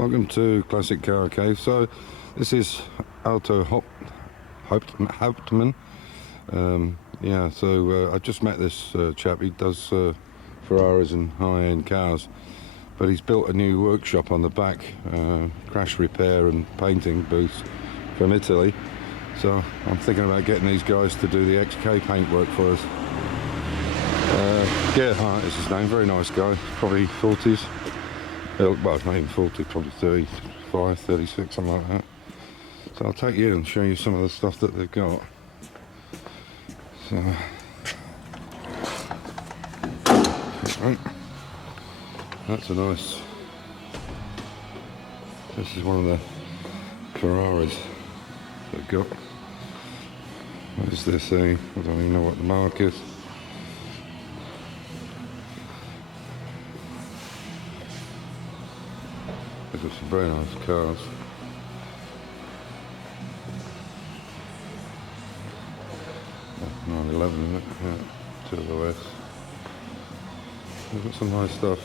Welcome to Classic Car Cave. So this is Alto Hauptmann. Yeah, so I just met this chap. He does Ferraris and high-end cars, but he's built a new workshop on the back, crash repair and painting booth from Italy. So I'm thinking about getting these guys to do the XK paint work for us. Gerhard is his name, very nice guy, probably 40s. Well, not even 40, probably 35, 36, something like that. So I'll take you in and show you some of the stuff that they've got. So, right. That's a nice, this is one of the Ferraris they've got. What is this thing? I don't even know what the mark is. These are some very nice cars. Oh, 911, isn't it? Yeah, 2LS. They've got some nice stuff.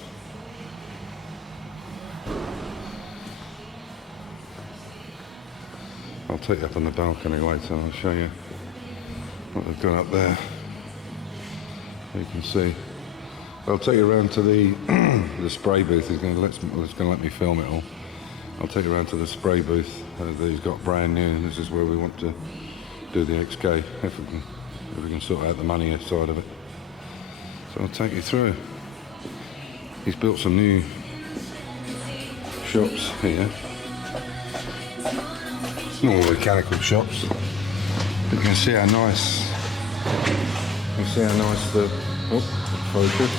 I'll take you up on the balcony later and I'll show you what they've got up there. You can see. I'll take you around to the the spray booth. He's going to let me film it all. I'll take you around to the spray booth that he's got brand new, and this is where we want to do the XK if we can sort out the money side of it. So I'll take you through. He's built some new shops here. Normal mechanical shops. But you can see how nice. You can see how nice the focus.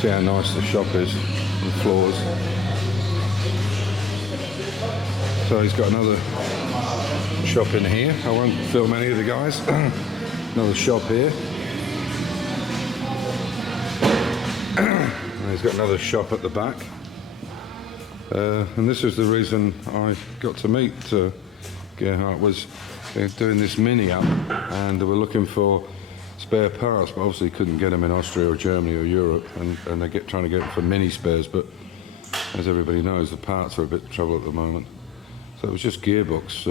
See how nice the shop is, the floors. So he's got another shop in here. I won't film any of the guys. Another shop here. And he's got another shop at the back. And this is the reason I got to meet Gerhard, was doing this mini up, and they were looking for spare parts, but obviously couldn't get them in Austria or Germany or Europe, and they trying to get them for mini spares, but as everybody knows, the parts are a bit of trouble at the moment. So it was just gearbox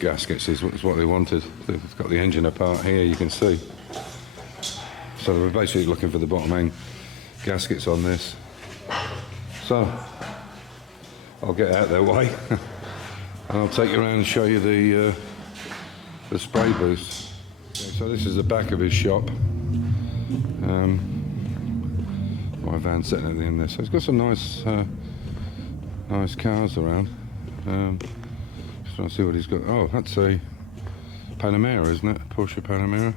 gaskets is what they wanted. It's got the engine apart here, you can see. So they were basically looking for the bottom end gaskets on this. So I'll get out of their way and I'll take you around and show you the spray booth. Okay, so this is the back of his shop. My van's sitting at the end there. So he's got some nice cars around. Just trying to see what he's got. Oh, that's a Panamera, isn't it? Porsche Panamera.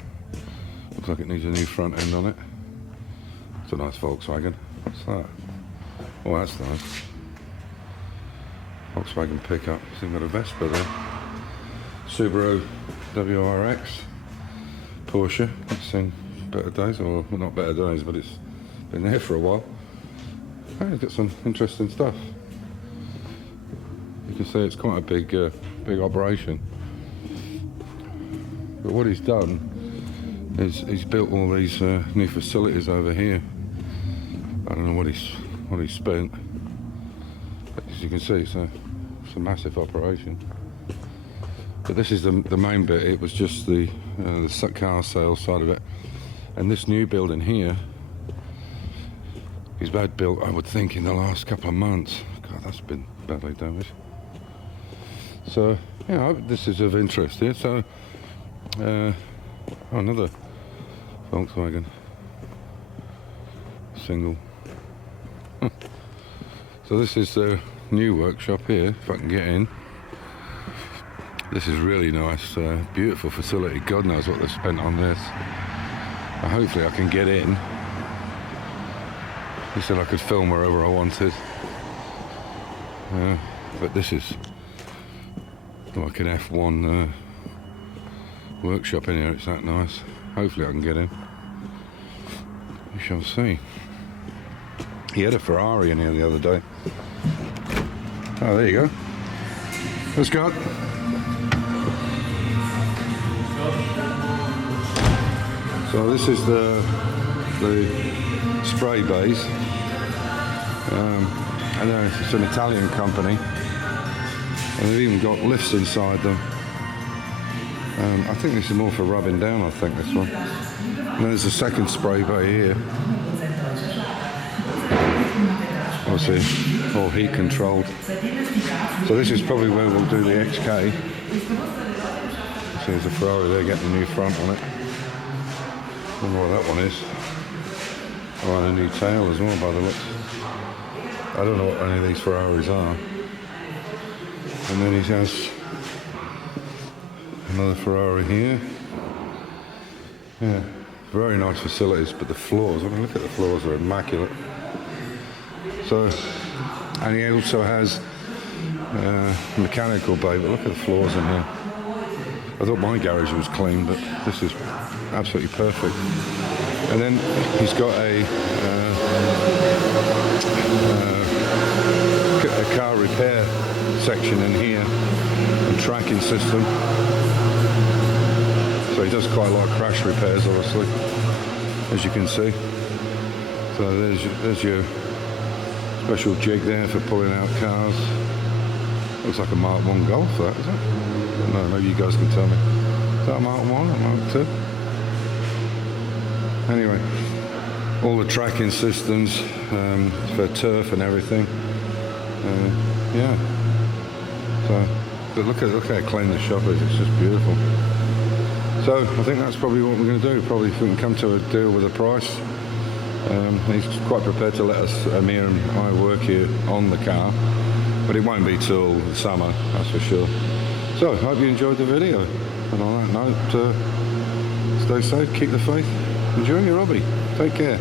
Looks like it needs a new front end on it. It's a nice Volkswagen. What's that? Oh, that's nice. Volkswagen pickup. It's even got a Vespa there. Subaru WRX. Porsche. It's seen better days, or well, not better days, but it's been there for a while. Hey, it's got some interesting stuff. You can see it's quite a big operation. But what he's done is he's built all these new facilities over here. I don't know what he's spent. But as you can see, it's a massive operation. But this is the main bit. It was just the car sales side of it. And this new building here, he's had built, I would think, in the last couple of months. God, that's been badly damaged. So, yeah, I hope this is of interest here. So, another Volkswagen single. So this is the new workshop here, if I can get in. This is really nice, beautiful facility. God knows what they've spent on this. Hopefully I can get in. He said I could film wherever I wanted. But this is like an F1 workshop in here. It's that nice. Hopefully I can get in. We shall see. He had a Ferrari in here the other day. Oh, there you go. Let's go. So this is the the spray bays. I know it's an Italian company, and they've even got lifts inside them. I think this is more for rubbing down, I think, this one. And there's a second spray bay here. Obviously, all heat controlled. So this is probably where we'll do the XK. See, there's a Ferrari there getting a new front on it. I don't know what that one is. Oh, and a new tail as well by the looks. I don't know what any of these Ferraris are. And then he has another Ferrari here. Yeah, very nice facilities, but the floors, I mean, look at the floors, they're immaculate. So, and he also has a mechanical bay, but look at the floors in here. I thought my garage was clean, but this is absolutely perfect. And then he's got a car repair section in here, and tracking system. So he does quite a lot of crash repairs, obviously, as you can see. So there's your special jig there for pulling out cars. Looks like a Mark 1 Golf, that, is it? No, maybe you guys can tell me. Is that a Mark 1 or Mark 2? Anyway, all the tracking systems for turf and everything. Yeah. So, but look how clean the shop is. It's just beautiful. So I think that's probably what we're going to do. Probably if we can come to a deal with a price. He's quite prepared to let us, Amir and I, work here on the car, but it won't be till the summer, that's for sure. So I hope you enjoyed the video, and on that note, stay safe, keep the faith, enjoy your hobby, take care.